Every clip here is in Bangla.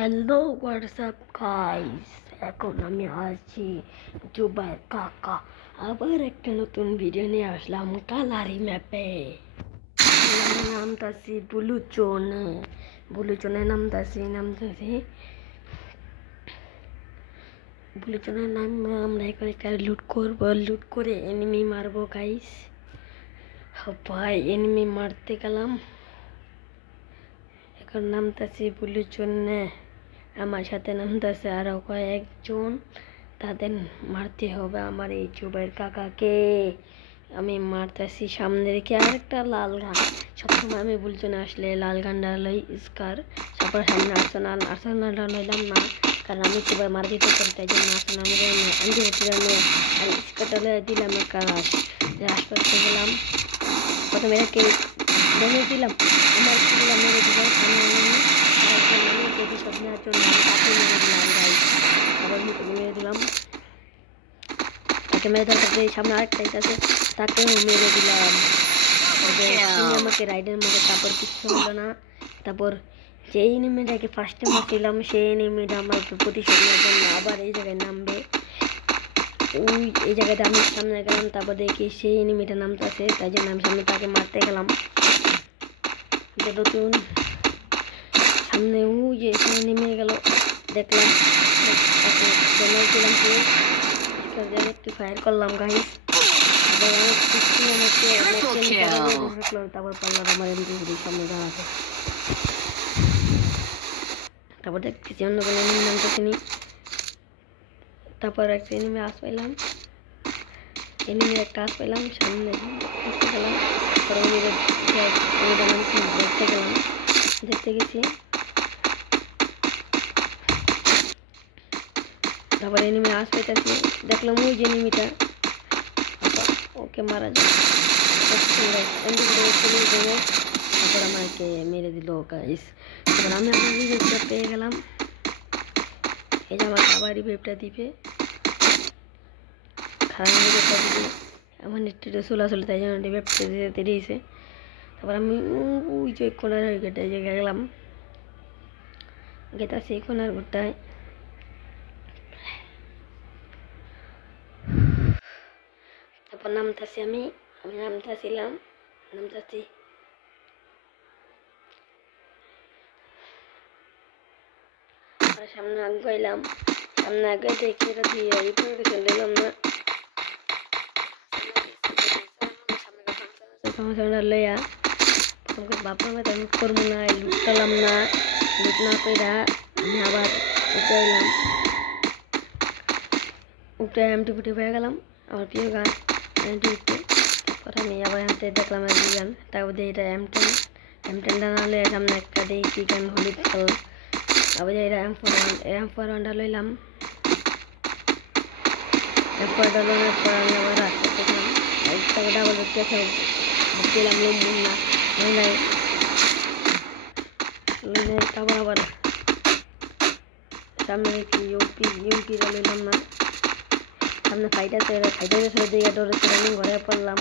হ্যালো হোয়াটসঅ্যাপ গাইস, এখন আমি আছি জুবাইর কাকা। আবার একটা নতুন ভিডিও নিয়ে আসলাম কালারি ম্যাপে। নামতাছি বুলুচনে নামতাছি বুলুচনের নামে আমরা এখানে লুট করবো, লুট করে এনিমি মারবো গাইস। ভাই এনিমি মারতে গেলাম, এখন নামতাছি বুলুচনে। আমার সাথে নামতেছে আরো কয়েকজন, তাদের মারতে হবে আমার এই জুবাইর কাকাকে। আমি মারতেছি সামনে রেখে আরেকটা লাল গান। সবসময় আমি বুলচনে আসলে লাল গানটা লই স্কার, তারপর সামনে আর্সেনালটা লইলাম না, কারণ আমি সবাই মার দিতে পারি, তাই জন্য আর্সেনাল আর স্কারটা লয়ে দিলাম একটা রাশ করতে গেলাম। প্রথমে এটাকে ভেঙে দিলাম, আমার মেরে দিল সামনে সব নেওয়ার জন্য তাকে মেরে দিলাম গাইস। আবার মেরে দিলাম, তাকে মেরে দেওয়ার সামনে আরেকটা আছে, তাকেও মেরে দিলাম। আমাকে রাইডের মধ্যে তারপর কিচ্ছু হলো না। তারপর যে এনিমিটাকে ফার্স্টে মারছিলাম সেই এনিমিটা আমার প্রতিশোধ নেওয়ার জন্য আবার এই জায়গায় নামবে। এই জায়গাতে আমি সামনে গেলাম, তারপর দেখি সেই এনিমিটা নামতেছে, তাই জন্য আমি সামনে তাকে মারতে গেলাম। নতুন সামনে যে নেমে গেল, দেখলাম একটু ফায়ার করলাম গাইস। তারপর পারলাম আমার সামনে দাঁড়াতে। তারপর দেখতেছি অন্য কোনো এনিমি নামতেছিনি। তারপর একটা এনিমি আস পাইলাম, সামনে দেখতে গেলাম। দেখতে গেছি, তারপর এনিমি আস পাইতেছি, দেখলাম ওই যে এনিমিটা, ওকে মারা যায়। তারপর আমাকে মেরে দিল গাইস। তারপর আমি আমার রিভেভটা পেয়ে গেলাম। এই যে আমার আবার রিভেভটা দিবে, খারাপ রিভেভটা দিবে, আমার নেটটা চলাচল, তাই জন্য রিভেভটা দিতে দিয়েছে। তারপর আমি ওই যে কোনার জায়গায় গেলাম, গেতাছি কোনার ঘুরটায়। তারপর নামতাছি আমি নামতাছি সামনে আগাইলাম, সামনে আগে দেখি এটা দিয়ে নিলাম না, লইয়া বাপের মতো আমি করবো না, লুট করলাম না, লুট না কইরা আমি আবার উঠে এলাম, উঠে M240 হয়ে গেলাম, আমার প্রিয় গান M240। কথা নেই, আবার হাতে দেখলাম এক গান, তারপর দিয়ে এটা M10 নাহলে সামনে একটা দিই কি গান হলুদ কালার, আবার এটা M41 লইলাম। M41 লওয়ার পর আমি আবার রাস্তা দেখলাম, তাকে ডাবল দিলাম নাই। তারপর আবার সামনে দেখি ইউপিরা লইলাম না, সামনে ফাইটার ছেড়ে দিয়ে ডরেছে, রানিং ঘরে পড়লাম।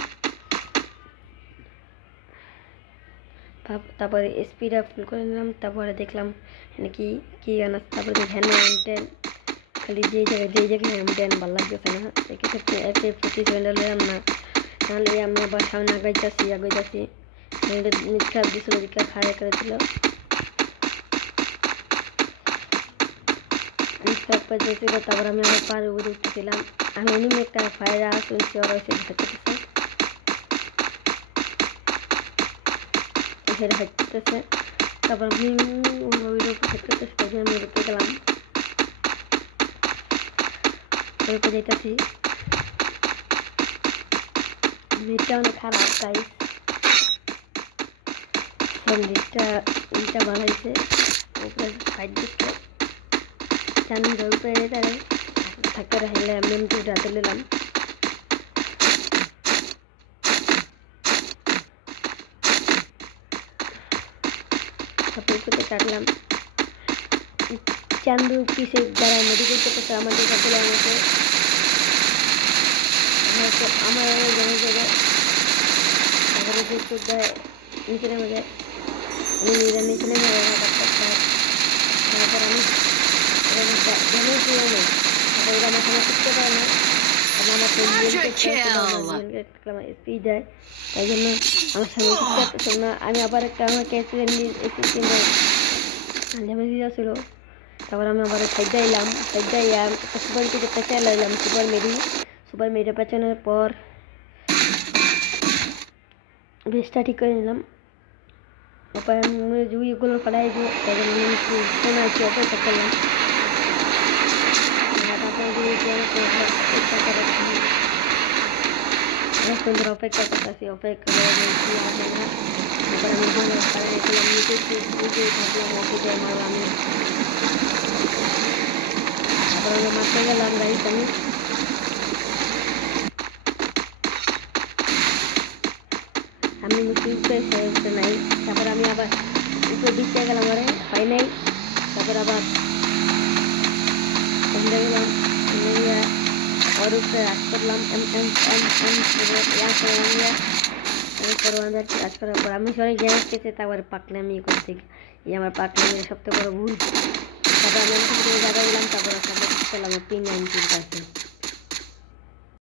তারপরে স্পিডটা ফুল করে নিলাম, তারপরে দেখলাম কি গান আছে, তারপরে ধ্যান M10, খালি যেই জায়গায় M10 ভালো লাগতেছে না, একে প্রতি লইলাম না, নাহলে আমি আবার সামনে আগাইতেছি মিথ্যা দিছিল, খাড়া করে দিল। তারপর আমি আবার পাড়ে উঠে উঠতেছিলাম, আমি এনিমি একটা ফায়ার শুনছি, ওরা হাঁটতেছে। তারপর আমি উঠতে গেলাম, যাইতেছি, নেটটা অনেক খারাপ গাইস, নেটটা বানাইছে উপরে সাইড দিকটা চান্দুর উপরে তারে থাকতে রাখলে আমি রাতে নিলাম। কাটলাম চান্দু পিসে যারা মেডিকেল করতেছে আমাদের কাছে আমাকে আমার জায়গায় তারপরে নিচে নেমে যায়, আমি নিচে নেমে তারপর আমি ড্যামেজ দিয়ে নেই, তারপর ওরা আমার সময় শিখতে পারে না, কারণ আমার তো স্পিড দেয়, তাই জন্য আমার সামনে শিখতে পারতেছিল না। আমি আবার একটা আমাকে ড্যামেজ দিয়েছিল, তারপর আমি আবার সাইডে এলাম, সাইডে একটা সুপার মেডিতে পেঁচাইলে এলাম, সুপার মেডিতে পেঁচানোর পর বেসটা ঠিক করে নিলাম। তারপর আমি জুইগুলো পাঠাই দিব, তাই জন্য আমি ফোন আছে অপেক্ষা করলাম। অনেকক্ষণ ধরে অপেক্ষা করতেছি, অপেক্ষা করে বলছি আসে না। তারপর আমি পাড়ায় গেলাম, নিজেই থাকলাম, অফিসে মারলাম আমি। তারপর আমি মারতে গেলাম গাড়ি আমি উঠতে নাই। তারপর আমি আবার উপরে দিকতে গেলাম, আরে পাই নাই। তারপর আবার গেলাম, ওর উপরে রাজ করলাম, কাজ করার পর আমি সবাই গ্যাস পেয়েছে, তারপরে পাকনামি করতে গিয়ে আমার পাকনামি সবথেকে বড় ভুল। তারপর আমি জায়গায় গেলাম, তারপর পেলাম P90 কাছে।